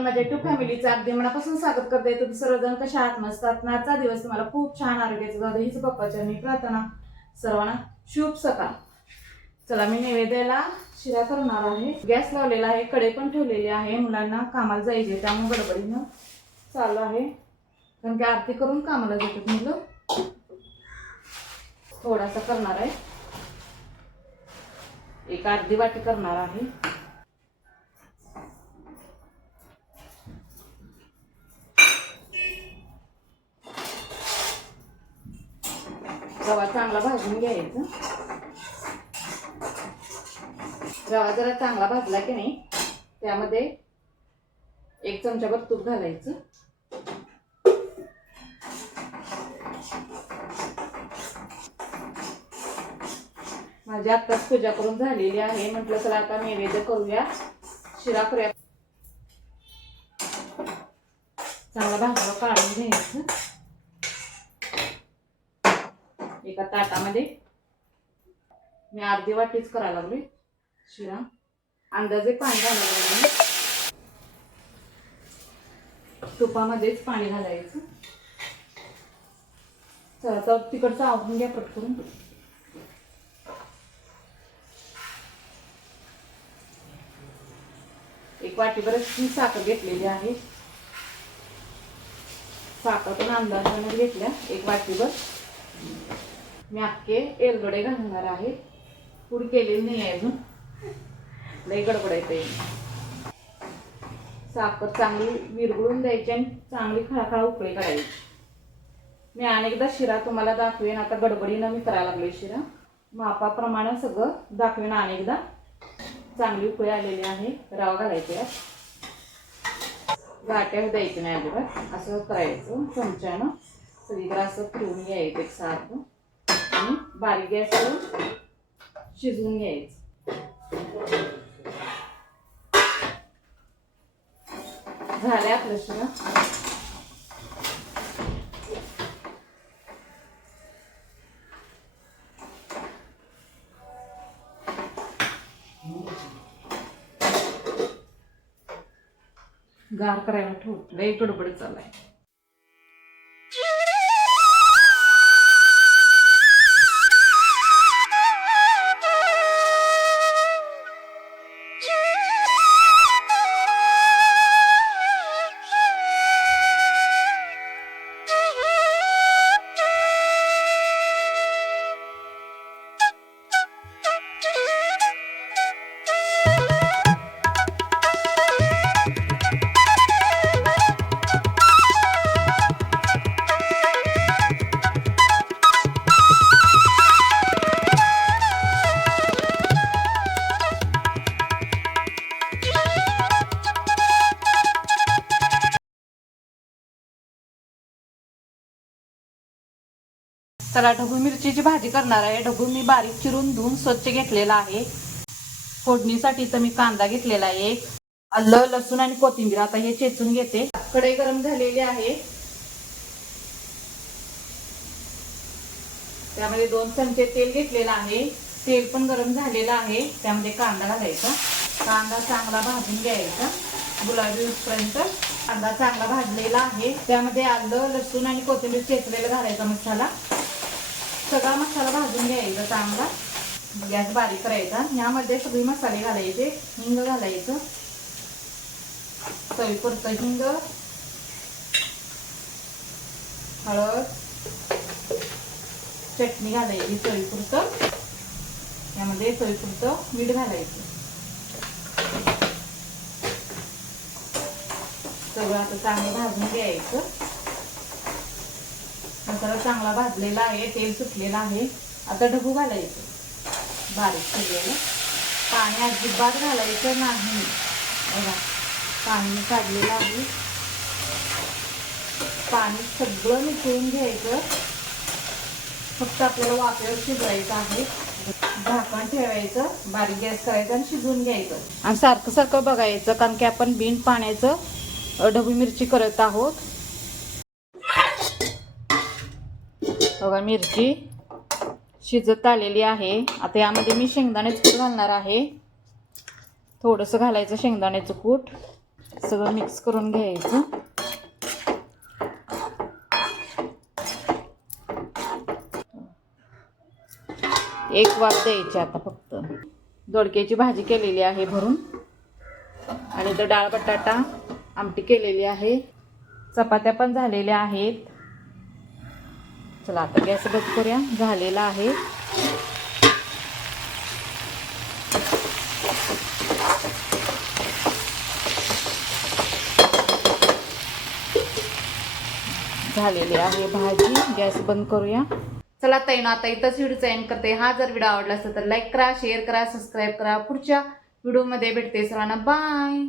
नमस्कार माझ्या टू फॅमिलीचं अगदी मनापासून स्वागत करते. तुम्ही सर्वजण कशा आहात? नसतात आजचा दिवस तुम्हाला खूप छान आरोग्याचा जाऊ दे. हीच पप्पाच्या मी प्रार्थना. सर्वांना शुभ सकाळ. चला मी नैवेद्याला शिरा करणार आहे. गॅस लावलेला आहे कडे पण ठेवलेले आहे. मुलांना कामाला जायचे त्यामुळे गडबडीनं चालू आहे. कारण की आरती करून कामाला जातात मुलं. थोडासा करणार आहे. एक अर्धी वाटी करणार आहे. रवा चांगला भाजून घ्यायचा. रवा जरा चांगला भाजला की नाही त्यामध्ये एक चमचाभर तूप घालायचं. माझी आत्ताच पूजा करून झालेली आहे. म्हटलं चला आता नैवेद्य करूया. शिरा करूया चांगला भाजला काढून घ्यायचं. एका ताटामध्ये? मी अर्धी वाटीच करायला लागली शिरा. अंदाजे पाणी घालायला लागले तुपामध्येच पाणी घालायचं. चला तिकडचं आवडून घ्या पटकरून. एक वाटीभरच मी साखर घेतलेली आहे. साखर पण अंदाजाने घेतल्या एक वाटीभर. मी अख्खे एलगडे घालणार आहे. पूड केलेली नाही आहे अजून. लई गडबड येते साखर चांगली विरघळून द्यायची आणि चांगली खळाखळा उकळी काढायची. मी अनेकदा शिरा तुम्हाला दाखवेन. आता गडबडीनं मी करायला लागले शिरा. मापाप्रमाणे सगळं दाखवेन अनेकदा. चांगली उकळी आलेली आहे. रवा घालायचे यात गाठ्या द्यायची नाही अजिबात. असं करायचं. चमच्यानं सगळीकडे असं फिरून घ्यायचं एक सारखं. आणि बारीक गॅसवर शिजवून घ्यायचं. झाल्या आपलं शिरा गार करायला ठेवतो लई गडबड चाललाय चला ढबू मिरचीची भाजी करणार आहे ढबू मी बारीक चिरून धुवून स्वच्छ घेतलेला आहे. फोडणीसाठी तर मी कांदा घेतलेला आहे अल्ल आलं लसूण आणि कोथिंबीर. आता हे चेचून घेते. कढई गरम झालेली आहे. त्यामध्ये दोन चमचे तेल घेतलेलं आहे. तेल पण गरम झालेलं आहे. त्यामध्ये कांदा घालायचा. कांदा चांगला भाजून घ्यायचा. गुलाबी पर्यंत कांदा चांगला भाजलेला आहे. त्यामध्ये आलं लसूण आणि कोथिंबीर चेचलेलं घालायचा मसाला. सगळा मसाला भाजून घ्यायचा चांगला. गॅस बारीक करायचा. यामध्ये सगळे मसाले घालायचे. हिंग घालायचं. चवीपुरतं हिंग. हळद. चटणी घालायची चवीपुरतं यामध्ये चवीपुरतं मीठ घालायचं. सगळं आता चांगलं भाजून घ्यायचं. मसाला चांगला भाजलेला आहे तेल सुटलेलं आहे. आता ढबू घालायचं. बारीक केलेलं. पाणी अजिबात घालायचं नाही. बघा पाणी काढलेलं आहे. पाणी सगळं मिसळून घ्यायचं. फक्त आपल्याला वाफेवर शिजवायचं आहे. झाकण ठेवायचं बारीक गॅस करायचं आणि शिजवून घ्यायचं. आणि सारखं सारखं बघायचं कारण की आपण बिन पाण्याचं अ, ढबू मिरची करत आहोत. बघा मिरची शिजत आलेली आहे. आता यामध्ये मी शेंगदाण्याचं कूट घालणार आहे. थोडंसं घालायचं शेंगदाण्याचं कूट. सगळं मिक्स करून घ्यायचं. एक वाफ द्यायची आता फक्त. दोडक्याची भाजी केलेली आहे भरून. आणि तर डाळ बटाटा आमटी केलेली आहे. चपात्या पण झालेल्या आहेत. चला आता गॅस बंद करूया. झालेला आहे. झालेली आहे भाजी. गॅस बंद करूया. चला ताई ना आता इथंच व्हिडिओचा एंड करते. हा जर व्हिडिओ आवडला असेल तर लाईक करा शेअर करा सबस्क्राईब करा. पुढच्या व्हिडिओमध्ये भेटते. सर्वांना बाय